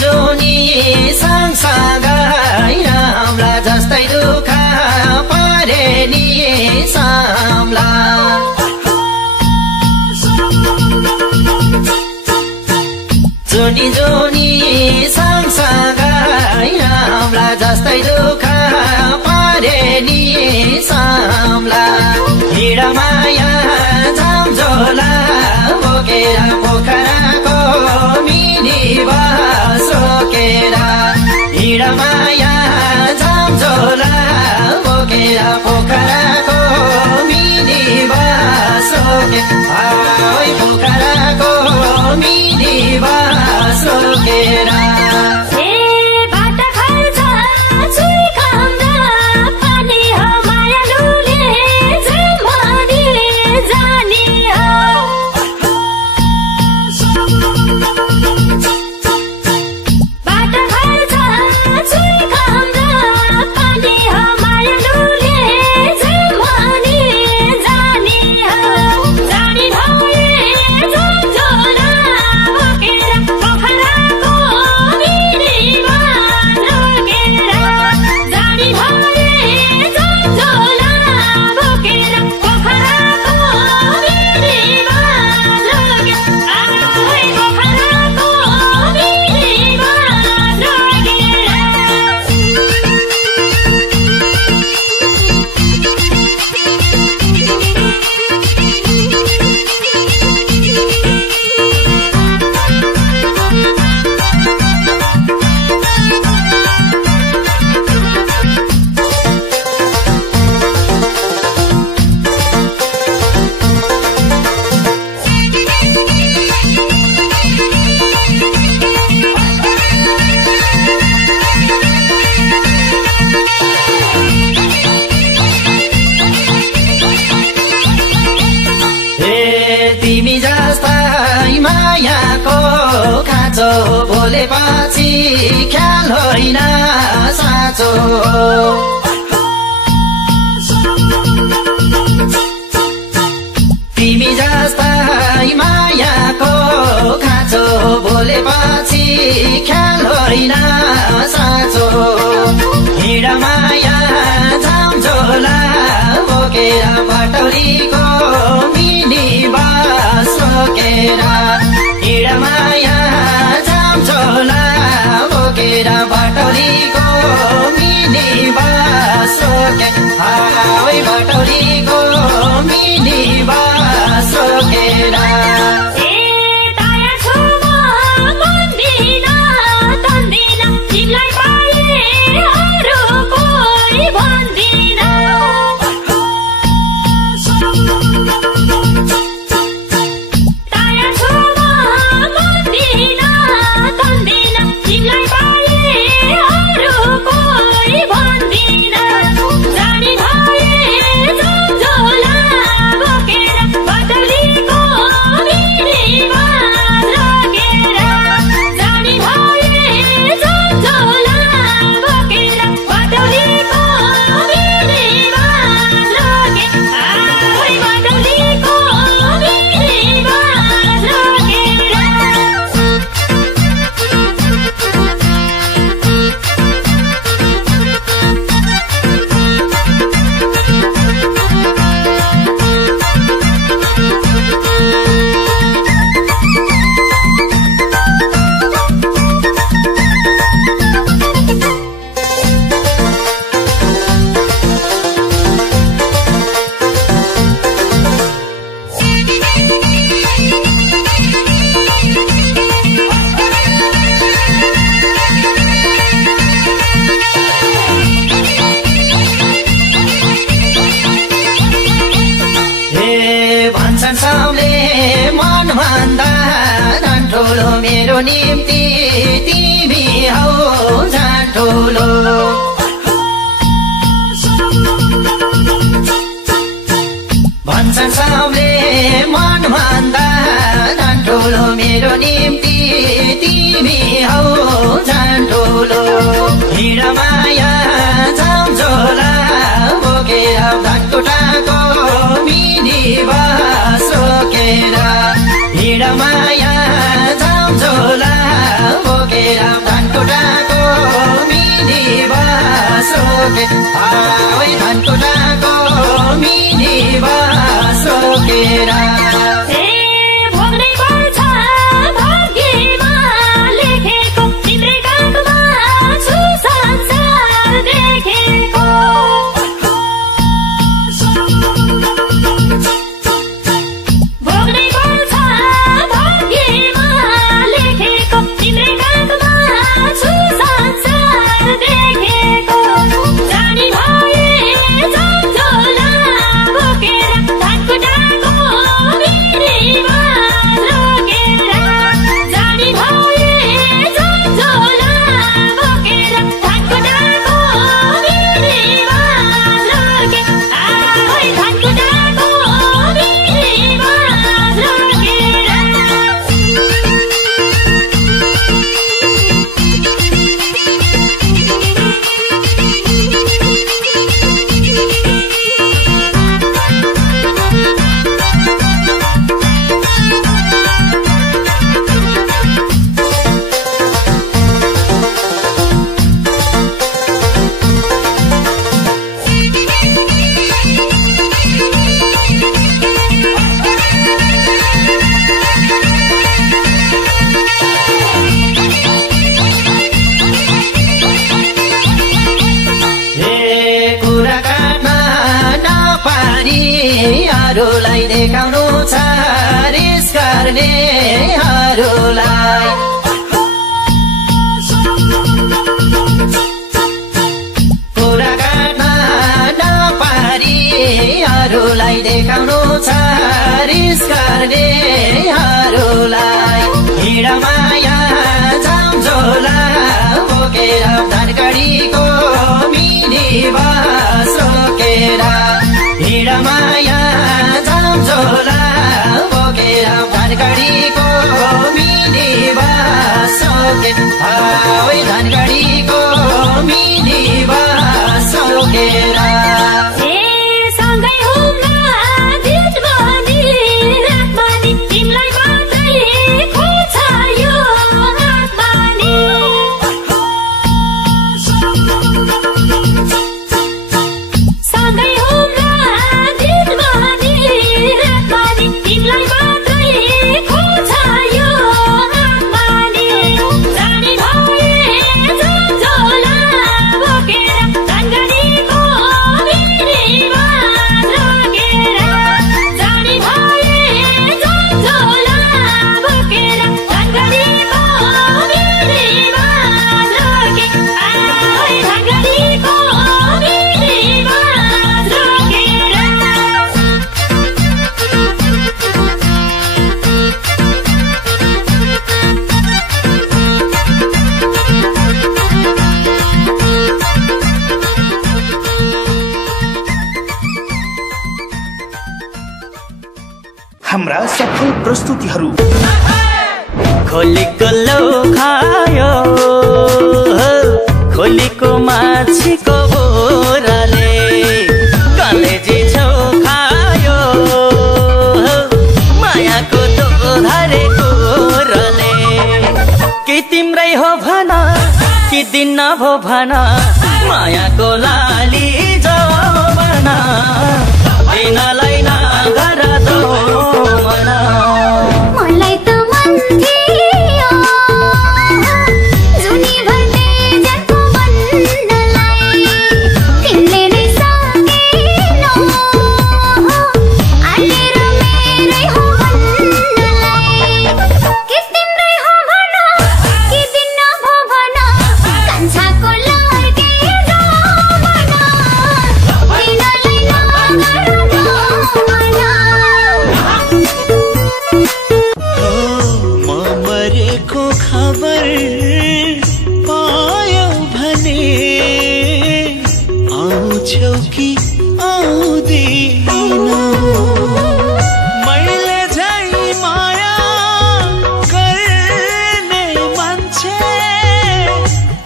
जुनी सँगसँगै राम्ला जस्तै दुःख परे नि साम्ला जुनी जुनी सँगसँगै राम्ला जस्तै दुःख परे नि साम्ला हिँड माया झम्झोला बोकेर पोखराको मिनी सोकेर हिँड माया झम्झोला बोकेर पोखराको मिनी सोकेर पोखराको मिनी सोकेर तिमी जस्तै मायाको खाँचो बोलेपछि ख्याल होइन साँचो तिमी जस्तै मायाको खाँचो बोलेपछि ख्याल होइन साँचो हिँड माया झम्झोला बोकेर पटौरीको मिनी सोकेर हिँड माया झम्झोला बोकेर पटौरीको मिनी सोकेर पटौरीको मिनी सोकेर ठुलो मेरो निम्ति तिमी हौ झन् ठुलो भन्छन् सबले मन भन्दा झन् ठुलो मेरो निम्ति तिमी हौ झन् ठुलो हिँड माया झम्झोला बोकेर धनकुटाको मिनी सोकेर हिँड माया झम्झोला बोकेर धनकुटाको मिनी बास रोकेर धनकुटाको मिनी बास रोकेर हरूलाई देखाउनु छ रिस गर्नेहरूलाई कुरा गर्न नपारीहरूलाई देखाउनु छ रिस गर्नेहरूलाई हिँडमाया झम्झोला बोकेर धनगढीको मिनी बास रोकेर हिँडमाया झम्झोला बोकेर धनगढीको मिनी बास रोकेर धनगढीको मिनी बास रोकेर हाम्रा सफल प्रस्तुतिहरू खोलीको लौ खायो खोलीको माछीको बोराले कलेजी छेउ खायो मायाको दोधारे कोरले कि तिम्रै हो भन कि दिन भो भन मायाको लाली जवान दिनलाई न घर दो मलाई त मन थियो जुनी भन्ने जनको भन्नलाई तिमीले नै सकेनौ आएर मेरै हो भन्नलाई कि तिम्रै हो भन कि दिन भो भन कान्छाको लर्के जवान दिनलाई नगर मरेको खबर पायो भने आउँछौ कि आउँदिनौ मैले झै माया गर्ने मान्छे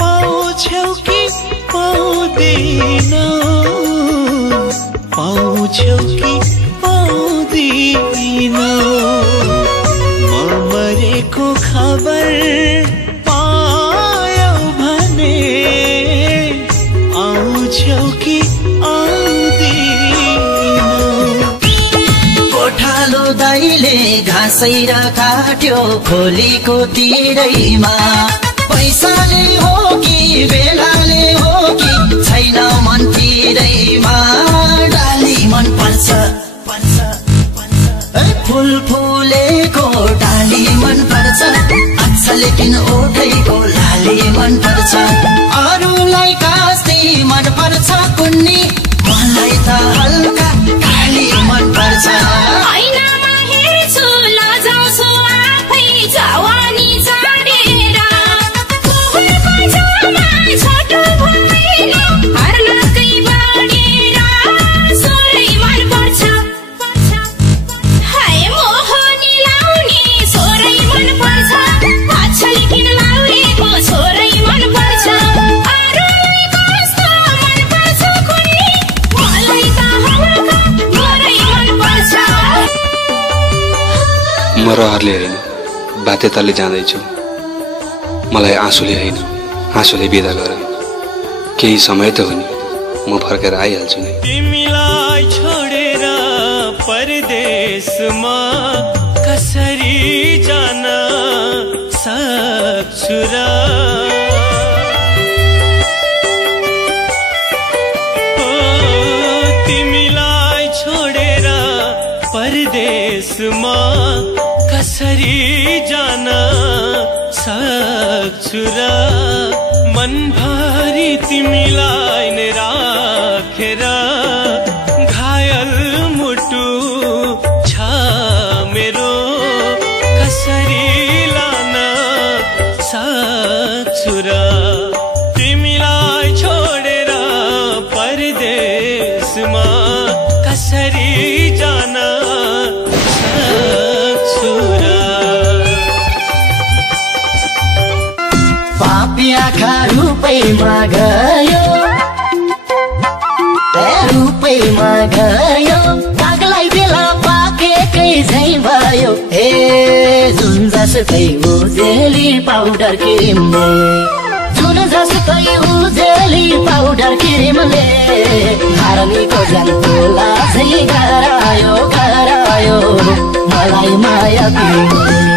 पाउँछौ कि पाउँदिनौ पाउँछौ कि पाउँदिनौ मरेको खबर कसैले घाँसै र काट्यो खोलीको तिरैमा पैसाले हो कि बेलाले हो कि छैन मनतिरैमा डाली मन पर्छ फुल फुलेको डाली मन पर्छ अच्छा लेकिन ओठैको लाली मन पर्छ अरूलाई कास्दै मन पर्छ कुन्नी मलाई त हल्का काली मन पर्छ ऐनामा हेर्छु लजाउँछु आफै जवानी चढेर कुकुरको छेउमा छोटो भएर हर्लकै बढेर सोरै मन पर्छ हाय मोहनी लाउने सोरै मन पर्छ अच्छा लेकिन लाउरेको छोरै मन पर्छ अरूलाई कस्तो मन पर्छ कुन्नी मलाई त हल्का मोरै मन पर्छ म रहरले होइन बाध्यताले जाँदैछु मलाई आँसुले होइन आँसुले बिदा गर केही समय त हो नि म फर्केर आइहाल्छु नि तिमीलाई छोडेर परदेशमा कसरी जान सक्छु र तिमीलाई छोडेर परदेशमा कसरी जान सक्छु र मनभरि तिमीलाई नै राखेर घायल मुटु छ मेरो कसरी लान सक्छु र तिमीलाई छोडेर परदेशमा कसरी जान सक्छु र पापी आँखा रूपैमा गयो रूपैमा गयो कागलाई बेला पाकेकै झै भयो ए जुन जस्तै उजेली पाउडर क्रिमले जुन जस्तै उजेली पाउडर क्रिमले धार्मीको जनतोला झै गरायो मलाई माया तिमीले